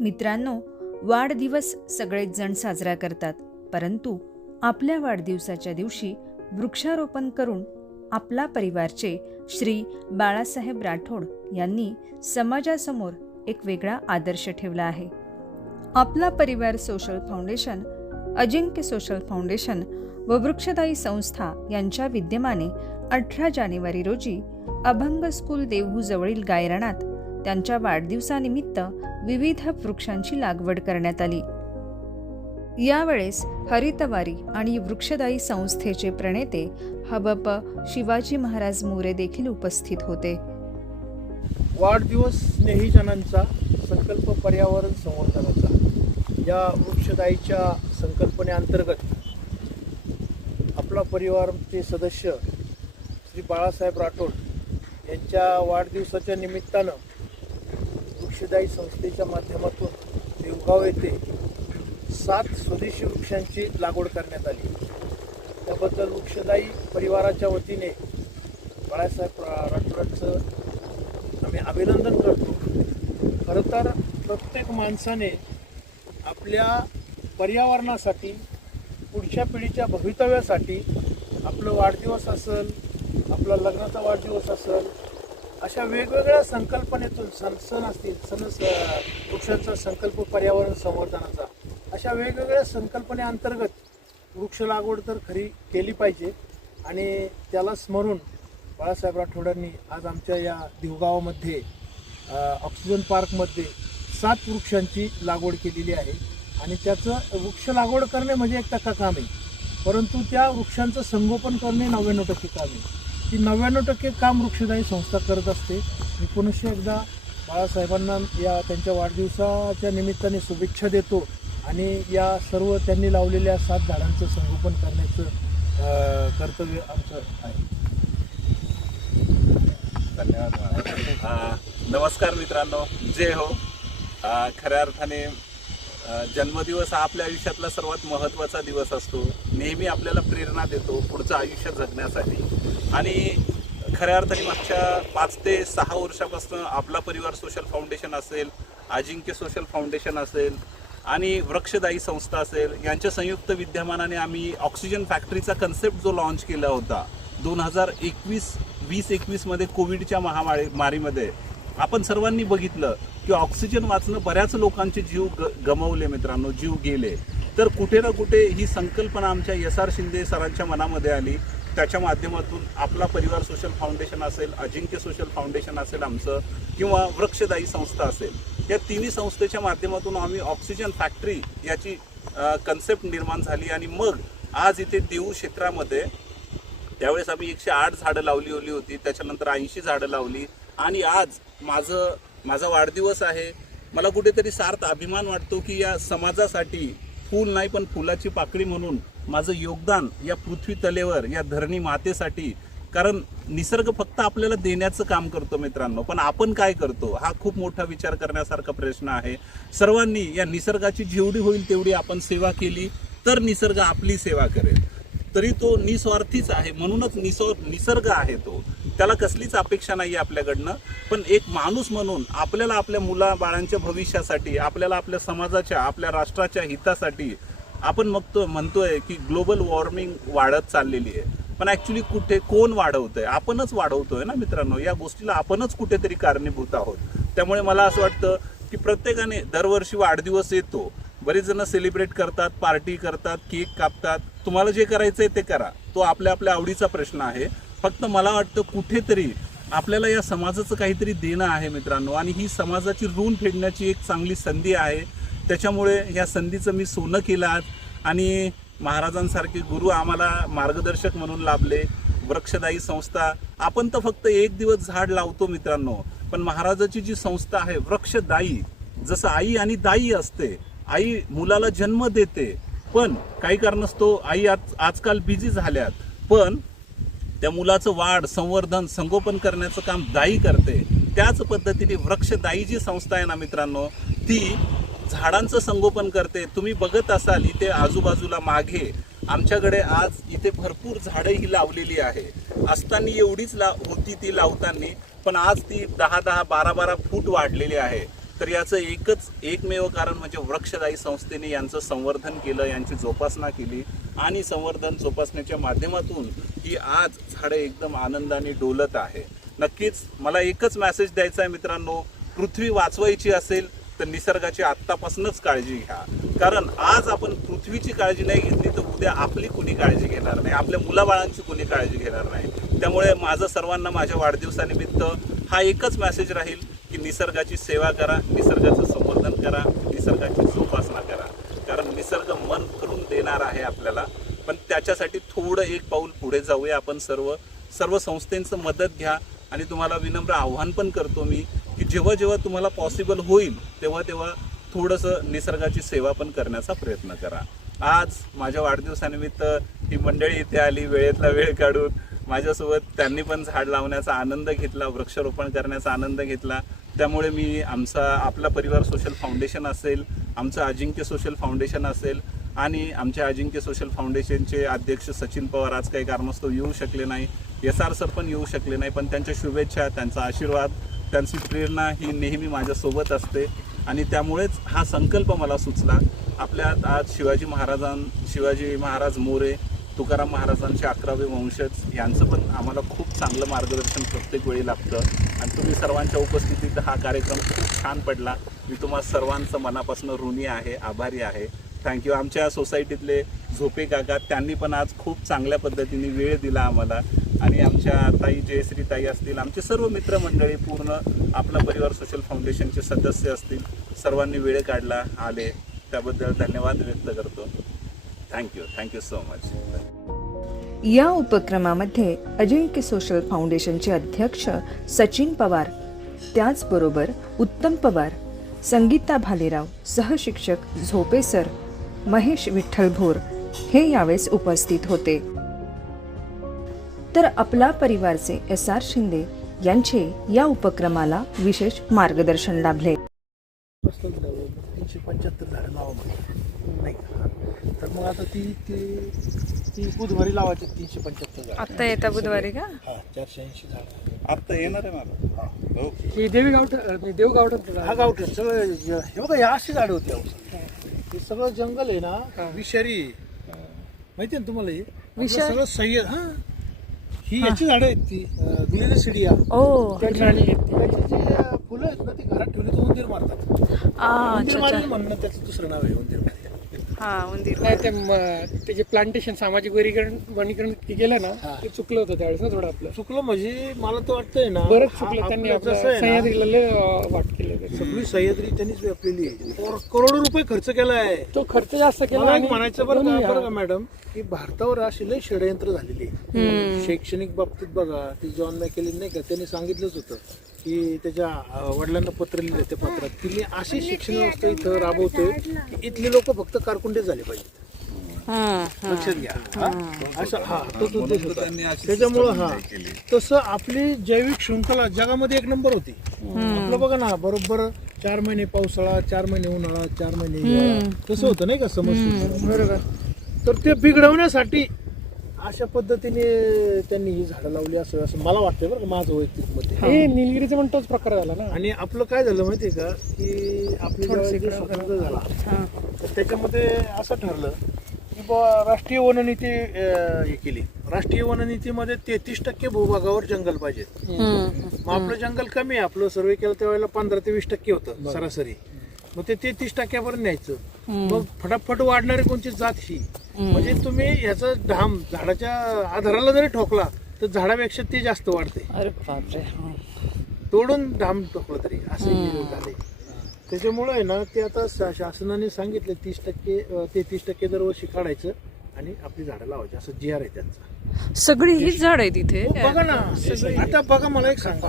मित्रांनो वाढदिवस सगळेच जण साजरा करतात परंतु आपल्या वाढदिवसाच्या दिवशी वृक्षारोपण करून आपला परिवारचे श्री बाळासाहेब राठोड यांनी समाजासमोर एक वेगळा आदर्श ठेवला आहे. आपला परिवार social foundation Ajinkya social foundation व वृक्षदायी संस्था यांच्या विद्यमाने अठरा जानेवारी रोजी अभंग स्कूल देहूजवळील जवळील त्यांच्या वाढदिवसानिमित्त विविध वृक्षांची लागवड करण्यात आली. यावेळेस हरितवारी आणि वृक्षदायी संस्थेचे प्रणेते हबप शिवाजी महाराज मोरे देखील उपस्थित होते. वाढदिवस स्नेहीजनांचा संकल्प पर्यावरण संवर्धनाचा या वृक्षदायीच्या संकल्पनेअंतर्गत आपला परिवारचे सदस्य श्री बाळासाहेब राठोड यांच्या वाढदिवसाच्या निमित्तानं वृक्षदायी संस्थेच्या माध्यमातून देवगाव येथे सात स्वदेशी वृक्षांची लागवड करण्यात आली. त्याबद्दल वृक्षदायी परिवाराच्या वतीने बाळासाहेब रा- राठोडांचं आम्ही अभिनंदन करतो. खरं तर प्रत्येक माणसाने आपल्या पर्यावरणासाठी पुढच्या पिढीच्या भवितव्यासाठी आपलं वाढदिवस असेल आपला लग्नाचा वाढदिवस असेल अशा वेगवेगळ्या संकल्पनेतून सण सण असतील सण स- वृक्षांचा संकल्प पर्यावरण संवर्धनाचा अशा वेगवेगळ्या संकल्पनेअंतर्गत वृक्ष लागवड तर खरी केली पाहिजे. आणि त्याला स्मरून बाळासाहेब राठोडांनी आज आमच्या या दिवगावामध्ये ऑक्सिजन पार्कमध्ये सात वृक्षांची लागवड केलेली आहे. आणि त्याचं वृक्ष लागवड करणे म्हणजे एक टक्का काम आहे परंतु त्या वृक्षांचं संगोपन करणे नव्याण्णव टक्के काम आहे ती नव्याण्णव टक्के काम वृक्षदायी संस्था करत असते. मी एकदा बाळासाहेबांना या त्यांच्या वाढदिवसाच्या निमित्ताने शुभेच्छा देतो आणि या सर्व त्यांनी लावलेल्या सात झाडांचं संगोपन करण्याचं कर्तव्य आमचं आहे. धन्यवाद. नमस्कार मित्रांनो. जय हो. खऱ्या अर्थाने जन्मदिवस हा आपल्या आयुष्यातला सर्वात महत्त्वाचा दिवस असतो. नेहमी आपल्याला प्रेरणा देतो पुढचं आयुष्य जगण्यासाठी. आणि खऱ्या अर्थाने मागच्या पाच ते सहा वर्षापासून आपला परिवार सोशल फाउंडेशन असेल अजिंक्य सोशल फाउंडेशन असेल आणि वृक्षदायी संस्था असेल यांच्या संयुक्त विद्यमानाने आम्ही ऑक्सिजन फॅक्टरीचा कन्सेप्ट जो लॉन्च केला होता दोन हजार एकवीस वीस एकवीसमध्ये कोविडच्या महामारी मारीमध्ये आपण सर्वांनी बघितलं की ऑक्सिजन वाचणं बऱ्याच लोकांचे जीव ग गमवले मित्रांनो जीव गेले. तर कुठे ना कुठे ही संकल्पना आमच्या एस आर शिंदे सरांच्या मनामध्ये आली. त्याच्या माध्यमातून आपला परिवार सोशल फाउंडेशन असेल अजिंक्य सोशल फाउंडेशन असेल आमचं किंवा वृक्षदायी संस्था असेल या तिन्ही संस्थेच्या माध्यमातून आम्ही ऑक्सिजन फॅक्टरी याची कन्सेप्ट निर्माण झाली आणि मग आज इथे देऊ क्षेत्रामध्ये त्यावेळेस आम्ही एकशे आठ झाडं लावली होली होती त्याच्यानंतर ऐंशी झाडं लावली आणि आज माझं माझा वाढदिवस आहे. मला कुठेतरी सार्थ अभिमान वाटतो की या समाजासाठी फूल नाही पण फुलाची पाकळी म्हणून माझं योगदान या पृथ्वी तलेवर या धरणी मातेसाठी कारण निसर्ग फक्त आपल्याला देण्याचं काम करतो मित्रांनो. पण आपण काय करतो? हा खूप मोठा विचार करण्यासारखा प्रश्न आहे. सर्वांनी या निसर्गाची जेवढी होईल तेवढी आपण सेवा केली तर निसर्ग आपली सेवा करेल. तरी तो निस्वार्थीच आहे. म्हणूनच निसो निसर्ग आहे तो. त्याला कसलीच अपेक्षा नाही आहे आपल्याकडनं. पण एक माणूस म्हणून आपल्याला आपल्या मुला बाळांच्या भविष्यासाठी आपल्याला आपल्या समाजाच्या आपल्या राष्ट्राच्या हितासाठी आपण मग तो म्हणतोय की ग्लोबल वॉर्मिंग वाढत चाललेली आहे. पण ऍक्च्युली कुठे कोण वाढवतोय? आपणच वाढवतोय ना मित्रांनो. या गोष्टीला आपणच कुठेतरी कारणीभूत आहोत. त्यामुळे मला असं वाटतं की प्रत्येकाने दरवर्षी वाढदिवस येतो. बरेच जण सेलिब्रेट करतात पार्टी करतात केक कापतात. तुम्हाला जे करायचं आहे ते करा. तो आपल्या आपल्या आवडीचा प्रश्न आहे. फक्त मला वाटतं कुठेतरी आपल्याला या समाजाचं काहीतरी देणं आहे मित्रांनो. आणि ही समाजाची ऋण फेडण्याची एक चांगली संधी आहे. त्याच्यामुळे ह्या संधीचं मी सोनं केलं आज. आणि महाराजांसारखे गुरु आम्हाला मार्गदर्शक म्हणून लाभले. वृक्षदायी संस्था. आपण तर फक्त एक दिवस झाड लावतो मित्रांनो. पण महाराजाची जी संस्था आहे वृक्षदायी जसं आई आणि दाई असते. आई मुलाला जन्म देते. पण काही कारणास्तव आई आज आजकाल बिझी झाल्यात. पण त्या मुलाचं वाढ संवर्धन संगोपन करण्याचं काम दाई करते. त्याच पद्धतीने वृक्षदायी जी संस्था आहे ना मित्रांनो ती झाडांचं संगोपन करते तुम्ही बघत असाल इथे आजूबाजूला मागे आमच्याकडे आज इथे भरपूर झाडं ही लावलेली आहे. असताना एवढीच ला होती ती लावताना पण आज ती दहा दहा बारा बारा फूट वाढलेली आहे. तर याचं एकच एकमेव कारण म्हणजे वृक्षदायी संस्थेने यांचं संवर्धन केलं यांची जोपासना केली. आणि संवर्धन जोपासण्याच्या माध्यमातून ही आज झाडं एकदम आनंदाने डोलत आहे. नक्कीच मला एकच मेसेज द्यायचा आहे मित्रांनो पृथ्वी वाचवायची असेल तर निसर्गाची आत्तापासूनच काळजी घ्या. कारण आज आपण पृथ्वीची काळजी नाही घेतली तर उद्या आपली कुणी काळजी घेणार नाही? आपल्या मुलाबाळांची कुणी काळजी घेणार नाही? त्यामुळे माझं सर्वांना माझ्या वाढदिवसानिमित्त हा एकच मेसेज राहील की निसर्गाची सेवा करा निसर्गाचं संवर्धन करा निसर्गाची जोपासना करा. कारण निसर्ग मन करून देणार आहे आपल्याला. पण त्याच्यासाठी थोडं एक पाऊल पुढे जाऊया आपण सर्व. सर्व संस्थेचं मदत घ्या. आणि तुम्हाला विनम्र आव्हान पण करतो मी की जेव्हा जेव्हा तुम्हाला पॉसिबल होईल तेव्हा तेव्हा थोडंसं निसर्गाची सेवा पण करण्याचा प्रयत्न करा. आज माझ्या वाढदिवसानिमित्त ही मंडळी इथे आली वेळेतला वेळ काढून माझ्यासोबत त्यांनी पण झाड लावण्याचा आनंद घेतला वृक्षारोपण करण्याचा आनंद घेतला. त्यामुळे मी आमचा आपला परिवार सोशल फाउंडेशन असेल आमचं अजिंक्य सोशल फाउंडेशन असेल आणि आमच्या अजिंक्य सोशल फाउंडेशनचे अध्यक्ष सचिन पवार आज काही कारणास्तव येऊ शकले नाही. एस आर सर पण येऊ शकले नाही पण त्यांच्या शुभेच्छा त्यांचा आशीर्वाद त्यांची प्रेरणा ही नेहमी माझ्यासोबत असते. आणि त्यामुळेच हा संकल्प मला सुचला. आपल्यात आज शिवाजी महाराजां शिवाजी महाराज मोरे तुकाराम महाराजांचे अकरावे वंशज यांचं पण आम्हाला खूप चांगलं मार्गदर्शन प्रत्येक वेळी लागतं. आणि तुम्ही सर्वांच्या उपस्थितीत हा कार्यक्रम खूप छान पडला. मी तुम्हा सर्वांचं मनापासून ऋणी आहे आभारी आहे. थँक्यू आमच्या सोसायटीतले झोपे काका त्यांनी पण आज खूप चांगल्या पद्धतीने वेळ दिला आम्हाला. आणि आमच्या ताई जयश्री ताई असतील आमचे सर्व मित्रमंडळी पूर्ण आपला परिवार सोशल फाउंडेशनचे सदस्य असतील. सर्वांनी वेळ काढला आले. त्याबद्दल धन्यवाद व्यक्त करतो. थँक्यू थँक्यू सो मच या उपक्रमामध्ये अजिंक्य सोशल फाउंडेशनचे अध्यक्ष सचिन पवार त्याचबरोबर उत्तम पवार संगीता भालेराव सहशिक्षक झोपे सर महेश विठ्ठल भोर हे यावेळेस उपस्थित होते. तर आपला परिवारचे एस आर शिंदे यांचे या उपक्रमाला विशेष मार्गदर्शन लाभले. तीनशे पंच्याहत्तर झाडं लावा नाही का? हा. तर मग आता ती ती ती बुधवारी लावायची तीनशे पंच्याहत्तर झाड. आता येता बुधवारी का? हा चारशे ऐंशी झाड. आत्ता येणार आहे मला. हो ही देवी गावठ देव गावठ हा गावठे सगळं हे बघा या अशी झाडं होती अहो. हे. सगळं जंगल आहे ना विषारी. माहिती आहे ना तुम्हाला हे? सगळं सह्य हा. ही याची झाडं आहेत ती गुलिनसिडिया ओ. त्याची जी फुलं आहेत ना ती घरात ठेवली तर उंदीर मारतात. उंदीर अच्छा मारली अच्छा. म्हणणं त्याचं दुसरं नाव आहे उंदीर नाही ते म- ते जे प्लांटेशन सामाजिक वनीकरण वनीकरण ते केलं ना. ते चुकलं होतं त्यावेळेस ना थोडं आपलं चुकलं म्हणजे मला तर वाटतंय ना बरंच चुकलं त्यांनी आहे सह्याद्रीला वाट केलं. सगळी सह्याद्री त्यांनीच व्यापलेली आहे करो- करोडो रुपये खर्च केलाय तो खर्च जास्त केला म्हणायचं बरं का दोन्ही, बरं का. मॅडम की भारतावर अशी लय षडयंत्र झालेली आहे. शैक्षणिक बाबतीत बघा ती जॉन मॅकेलिन नाही का त्यांनी सांगितलंच होतं की त्याच्या वडिलांना पत्र लिहिलं त्या पत्रात. की मी अशी शिक्षण व्यवस्था इथं राबवतोय की इथले लोक फक्त कारकुंडे झाले पाहिजे लक्षात घ्या. हा? असं हा तोच उद्देश होता. त्याच्यामुळं हा. तसं आपली जैविक शृंखला जगामध्ये एक नंबर होती. आपलं बघा ना बरोबर चार महिने पावसाळा चार महिने उन्हाळा चार महिने हिवाळा. तसं होतं नाही का समस्या? बरोबर तर ते बिघडवण्यासाठी अशा पद्धतीने त्यांनी ही झाडं लावली असं असं मला वाटतंय बरं का माझं वैयक्तिक मत आहे. हे निलगिरीचा पण तोच प्रकार झाला ना? आणि आपलं काय झालं माहितीये का की आपली स्वतंत्र झाला तर त्याच्यामध्ये असं ठरलं की बुवा राष्ट्रीय वननीती अं, हे केली. राष्ट्रीय वननीतीमध्ये तेहतीस टक्के भूभागावर जंगल पाहिजे. मग आपलं जंगल कमी आहे आपलं सर्वे केलं त्यावेळेला पंधरा ते वीस टक्के होतं सरासरी. मग ते तेहतीस टक्क्यापर्यंत न्यायचं. मग फटाफट वाढणारी कोणती जात ही? म्हणजे तुम्ही याचा धाम झाडाच्या आधाराला जरी ठोकला तर झाडापेक्षा ते जास्त वाढते. अरे बापरे. तोडून धाम टाकलं तरी असं झालंय. त्याच्यामुळे आहे ना ते आता शा- शासनाने सांगितलं तीस टक्के अं, तेहतीस टक्के दरवर्षी काढायचं. आणि आपली झाडं लावायची. असं जी आर आहे त्यांचा. सगळी हीच झाड आहे तिथे हो, बघा ना. आता बघा मला एक सांगा.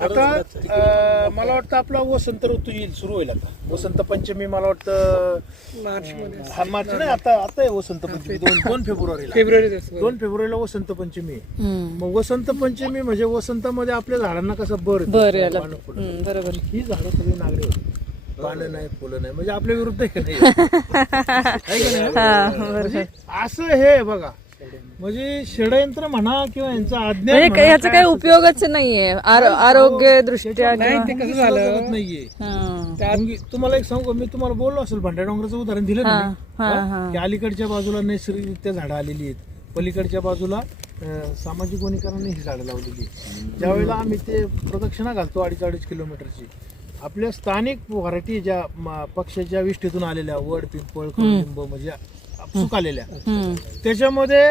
आता अं, मला वाटतं आपला वसंत ऋतू येईल सुरू होईल आता. वसंत पंचमी मला वाटतं मार्च मध्ये हा मार्च नाही आता आता आहे वसंत पंचमी. दोन दोन फेब्रुवारीला. फेब्रुवारीत असतं. दोन फेब्रुवारीला वसंत पंचमी आहे. मग वसंत पंचमी म्हणजे वसंतामध्ये आपल्या झाडांना कसं बर. बर याला. हम्म, बरोबर. ही झाडं सगळी नागरी होती पानं नाही फुलं नाही म्हणजे आपल्या विरुद्ध आहे का नाही आहे का नाही? म्हणजे असं हे बघा म्हणजे षडयंत्र म्हणा किंवा यांचा अज्ञान म्हणजे काय- काय काही. उपयोगच नाहीये आरो- आरोग्य दृष्ट्या नाही ते कसं झालं नाहीये हा. मुंगी तुम्हाला एक सांगू का? मी तुम्हाला बोललो असेल भांड्या डोंगराचं उदाहरण दिलं ना हा, मी? हा, हा? हा. की अलीकडच्या बाजूला नैसर्गिकरित्या झाडं आलेली आहेत पलीकडच्या बाजूला अं, सामाजिक वनीकरणाने ही झाडं लावलेली आहेत ज्यावेळेला आम्ही ते प्रदक्षिणा घालतो अडीच अडीच किलोमीटरची आपल्या स्थानिक व्हरायटी ज्या पक्षाच्या विष्ठीतून आलेल्या वड पिंपळ कडुलिंब म्हणजे सुकालेल्या हम्म. त्याच्यामध्ये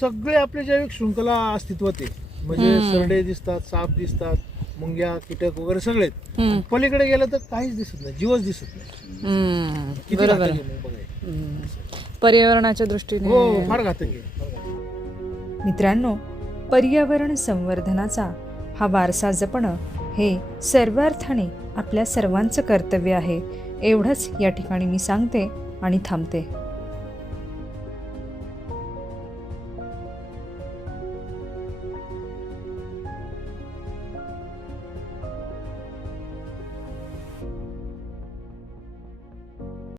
सगळे आपले जैविक शृंखला अस्तित्वात आहे म्हणजे सरडे दिसतात साप दिसतात मुंग्या कीटक वगैरे सगळे. पलीकडे गेलं तर काहीच दिसत नाही जीवच दिसत नाही हम्म. किती बरोबर घातक आहे. आहे मग बघा हे. हम्म. पर्यावरणाच्या दृष्टीने हो आहे फार घातक आहे. मित्रांनो पर्यावरण संवर्धनाचा हा वारसा जपणं हे सर्वार्थाने आपल्या सर्वांचं कर्तव्य आहे. एवढंच या ठिकाणी मी सांगते आणि थांबते.